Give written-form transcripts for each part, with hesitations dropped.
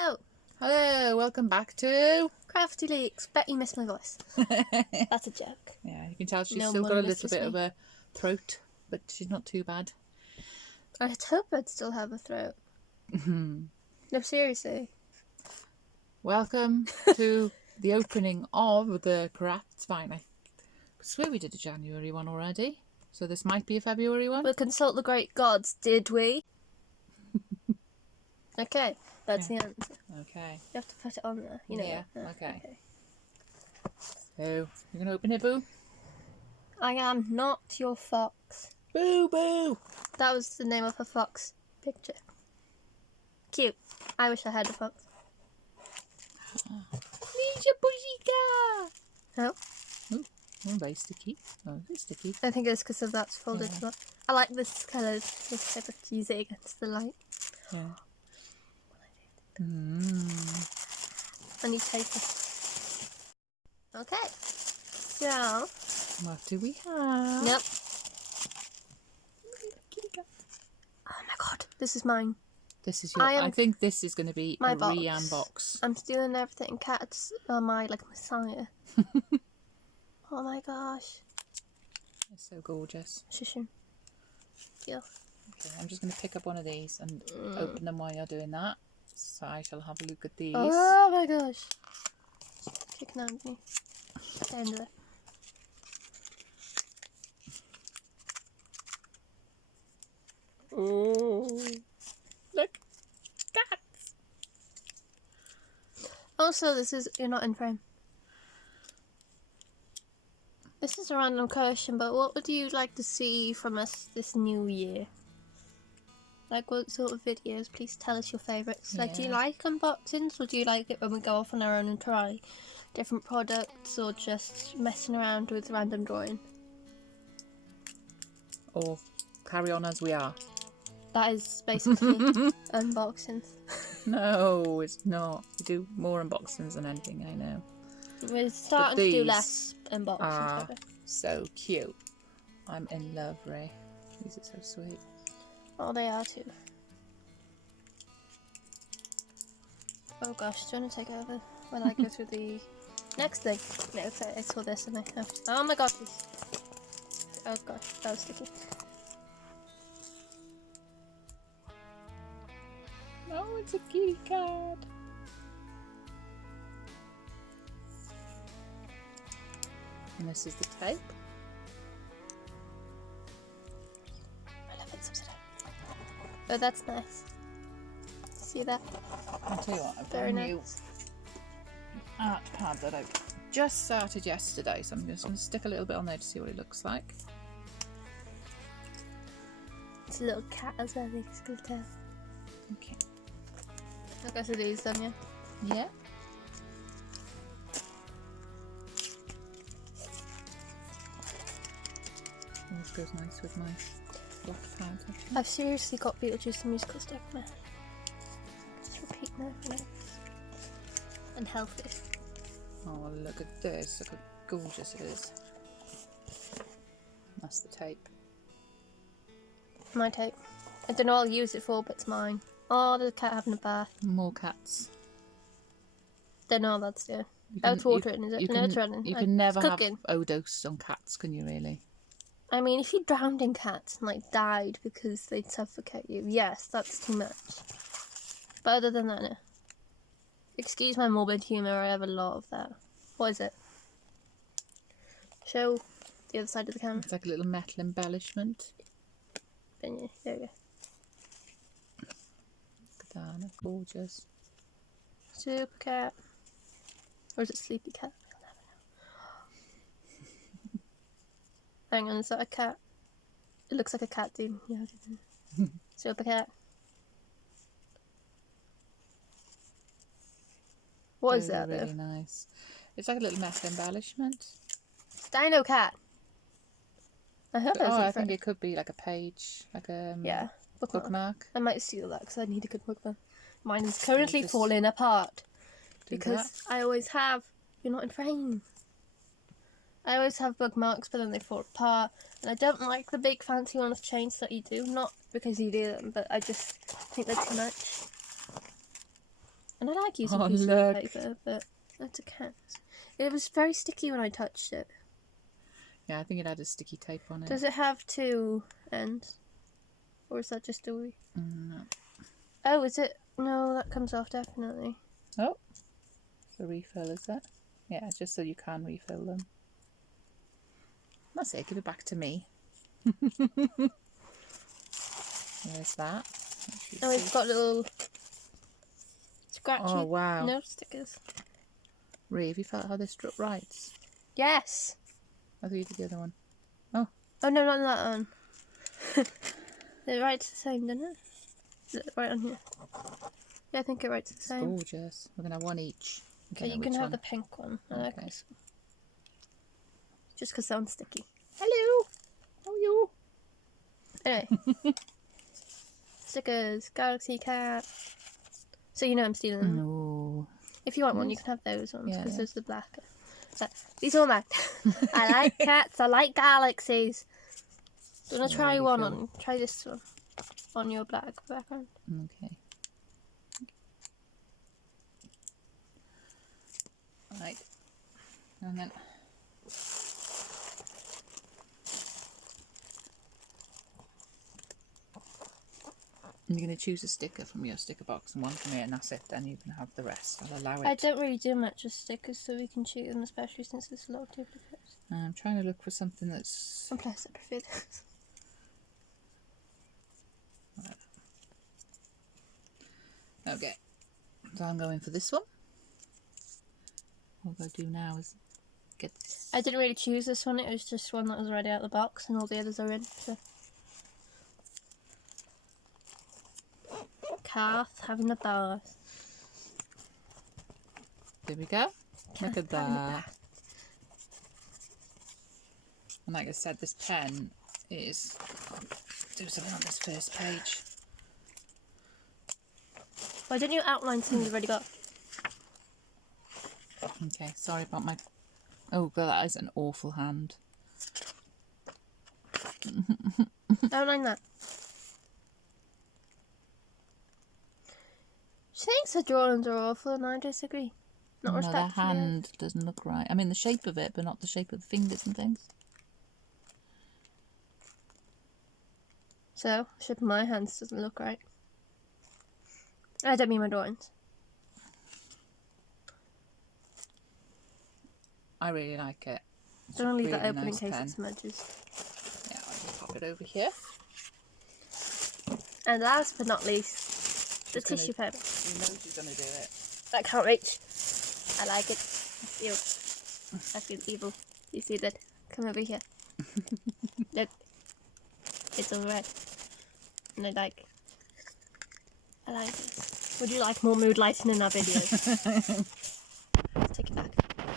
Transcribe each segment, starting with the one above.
Oh, Hello, welcome back to... Crafty Leaks. Bet you missed my voice. That's a joke. Yeah, you can tell she's No still one got a little misses bit me. of a throat, but she's not too bad. I hope I'd still have a throat. No, seriously. Welcome to the opening of the Crafts Vine. I swear we did a January one already, so this might be a February one. We'll consult the great gods, did we? Okay, that's the answer. Okay. You have to put it on there, you know. Yeah, that. okay. So, you're going to open it, Boo? I am not your fox. Boo, Boo! That was the name of a fox picture. Cute. I wish I had a fox. Ninja Pussycat! No, Oh, very sticky. Oh, it's sticky. I think it's because of that's folded a lot. I like this colour, this type of use it against the light. Yeah. And you take it. Okay. So. What do we have? Yep. Oh my god, this is mine. This is your... I think this is going to be my a box. re-unbox. I'm stealing everything. Cats are my, messiah. Oh my gosh. It's so gorgeous. Shush him. Yeah. Okay, I'm just going to pick up one of these and open them while you're doing that. So I shall have a look at these. Oh my gosh. Kicking out me. Stay under there. Oh, look, cats! Also, you're not in frame. This is a random question, but what would you like to see from us this new year? Like, what sort of videos? Please tell us your favourites. Like, do you like unboxings, or do you like it when we go off on our own and try different products, or just messing around with random drawing? Or carry on as we are. That is basically unboxings. No, it's not. We do more unboxings than anything, I know. We're starting to do less unboxings. So cute. I'm in love, Ray. These are so sweet. Oh, they are too. Oh gosh, do you want to take over when I go through the next thing? No, I saw this and I have to... Oh my god, please. Oh gosh, that was sticky. Oh, it's a kitty cat. And this is the tape. I love it so today. Oh, that's nice. See that? I'll tell you what, I've got Very a new nice. art pad that I just started yesterday, so I'm just going to stick a little bit on there to see what it looks like. It's a little cat as well, you can tell. Okay. I'll go through these then, yeah? Yeah. Always goes nice with my black pad. I've seriously got Beetlejuice the musical stuck now. Just repeat now for next. And healthy. Oh, look at this. Look how gorgeous it is. That's the tape. My tape. I don't know what I'll use it for, but it's mine. Oh, there's a cat having a bath. More cats. Don't know what that's doing. Oh, it's watering, is it? No, it's running. You can never have cooking. overdose on cats, can you really? I mean, if you drowned in cats and died because they'd suffocate you, yes, that's too much. But other than that, no. Excuse my morbid humour, I have a lot of that. What is it? Show the other side of the camera. It's like a little metal embellishment. There we go. Look at that, that's gorgeous. Super cat. Or is it sleepy cat? I'll never know. Hang on, is that a cat? It looks like a cat, dude. Yeah. Super cat. What is that, really though? Nice. It's like a little metal embellishment. Dino cat. I hope that's I think it could be like a page, like a bookmark. I might steal that because I need a good bookmark. Mine is currently falling apart because I always have. You're not in frame. I always have bookmarks, but then they fall apart, and I don't like the big fancy ones chains that you do. Not because you do them, but I just think they're too much. And I like using Oh, pieces look. of paper, but that's a cat. It was very sticky when I touched it. Yeah, I think it had a sticky tape on it. Does it have two ends? Or is that just a wee? No. Oh, is it? No, that comes off definitely. Oh, it's a refill, is it? Yeah, just so you can refill them. That's it, give it back to me. There's that. Oh, we've got little scratchy Oh, wow. note stickers. Ree, have you felt how they struck right? Yes. I thought you did the other one. Oh. Oh, no, not that one. It writes the same, doesn't it? Is it right on here? Yeah, I think it writes the It's same. gorgeous. We're going to have one each. Okay, you can have the pink one. I like Okay. this one. Just because that one's sticky. Hello! How are you? Anyway. Stickers. Galaxy cat. So you know I'm stealing them. No. If you want one, you can have those ones, Yeah, because yeah. there's the black. But these are all mine. I like cats. I like galaxies. Do you want to try Really one cool. on? Try this one on your black background. Okay. Right. And then... you're going to choose a sticker from your sticker box and one from here, and that's it. Then you can have the rest. I'll allow it. I don't really do much with stickers, so we can cheat them, especially since there's a lot of duplicates. I'm trying to look for something that's... And plus, I prefer this. Okay. So I'm going for this one. What I'll do now is get this. I didn't really choose this one, it was just one that was already out of the box, and all the others are in, so. Kath having the bath. There we go. Look at that. And like I said, this pen is... do something on this first page. Why didn't you outline things you've already got? Okay, sorry about my... oh god, that is an awful hand. Outline that. She thinks her drawings are awful, and I disagree. Not No, that respectfully. hand doesn't look right. I mean, the shape of it, but not the shape of the fingers and things. So, shape of my hands doesn't look right. I don't mean my drawings. I really like it. It's Don't a leave that really open nice in case pen. it smudges. Yeah, I'll just pop it over here. And last but not least, the tissue paper. You know she's going to do it. I can't reach. I like it. I feel evil. You see that? Come over here. Look. It's all red. And I like this. Would you like more mood lighting in our videos? Let's take it back.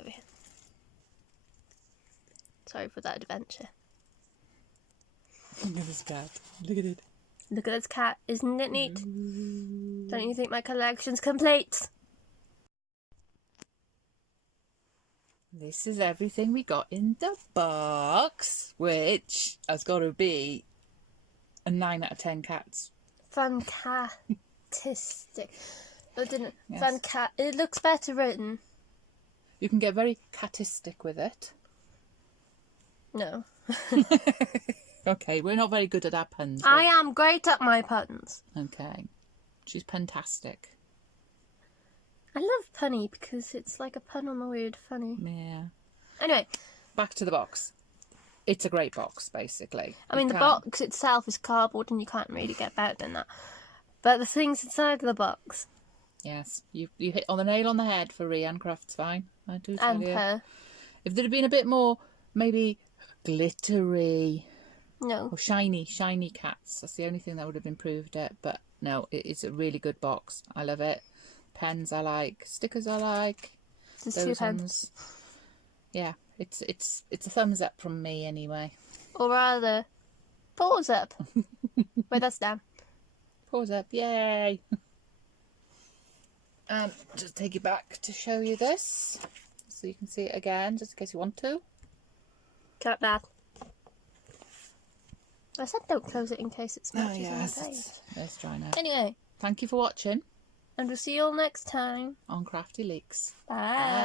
Over here. Sorry for that adventure. Look at this cat. Look at it. Look at this cat. Isn't it neat? Don't you think my collection's complete? This is everything we got in the box, which has got to be a 9 out of 10 cats. Fantastic. But didn't Yes. it looks better written. You can get very catistic with it. No. Okay, we're not very good at our puns. I am great at my puns. Okay. She's puntastic. I love punny because it's like a pun on the word funny. Yeah. Anyway, Back to the box. It's a great box, basically. I mean, the box itself is cardboard and you can't really get better than that. But the things inside the box. Yes, you hit on the nail on the head for Rianne Crafts Fine. I do tell And you. her. If there had been a bit more, maybe glittery No. or shiny cats, that's the only thing that would have improved it. But no, it's a really good box. I love it. Pens I like, stickers I like. There's 2 pens. Ones. Yeah, it's a thumbs up from me anyway. Or rather, paws up. Wait, that's down. Paws up, yay! Just take you back to show you this, so you can see it again, just in case you want to. Cut that. I said don't close it in case it Oh smashes on the yes, page. let's try now. Anyway, Thank you for watching. And we'll see you all next time. on Crafty Leaks. Bye.